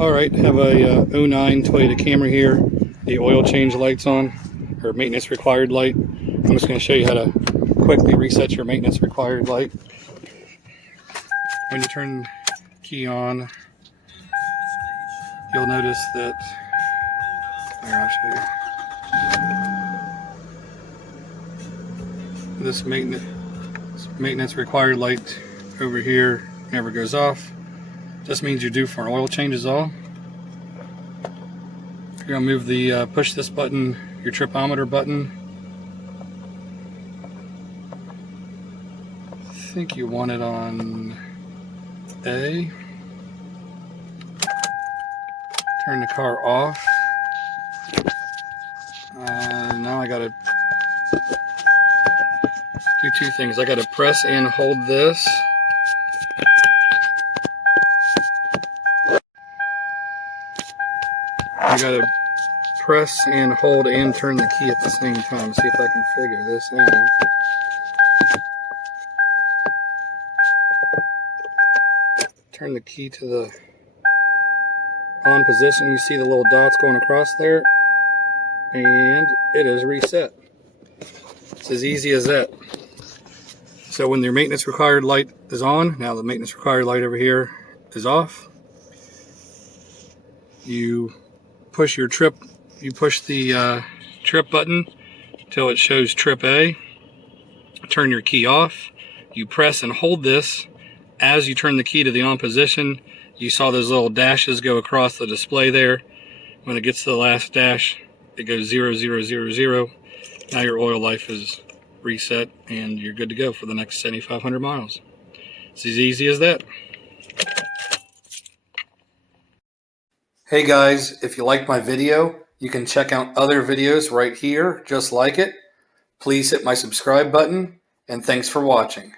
Alright, have a '09 Toyota Camry here. The oil change light's on, or maintenance required light. I'm just going to show you how to quickly reset your maintenance required light. When you turn the key on, you'll notice that, here, I'll show you. This maintenance required light over here never goes off. Just means you're due for an oil change is all. You're going to move the, push this button, your tripometer button. I think you want it on A. Turn the car off. Now I gotta do two things. I gotta press and hold this. I gotta press and hold and turn the key at the same time. See if I can figure this out. Turn the key to the on position. You see the little dots going across there, and it is reset. It's as easy as that. So when your maintenance required light is on, now the maintenance required light over here is off. You push your trip, you push the trip button until it shows trip A. Turn your key off. You press and hold this. As you turn the key to the on position, you saw those little dashes go across the display there. When it gets to the last dash, it goes 0, 0, 0, 0. Now your oil life is reset and you're good to go for the next 7,500 miles. It's as easy as that. Hey guys, if you liked my video, you can check out other videos right here just like it. Please hit my subscribe button, and thanks for watching.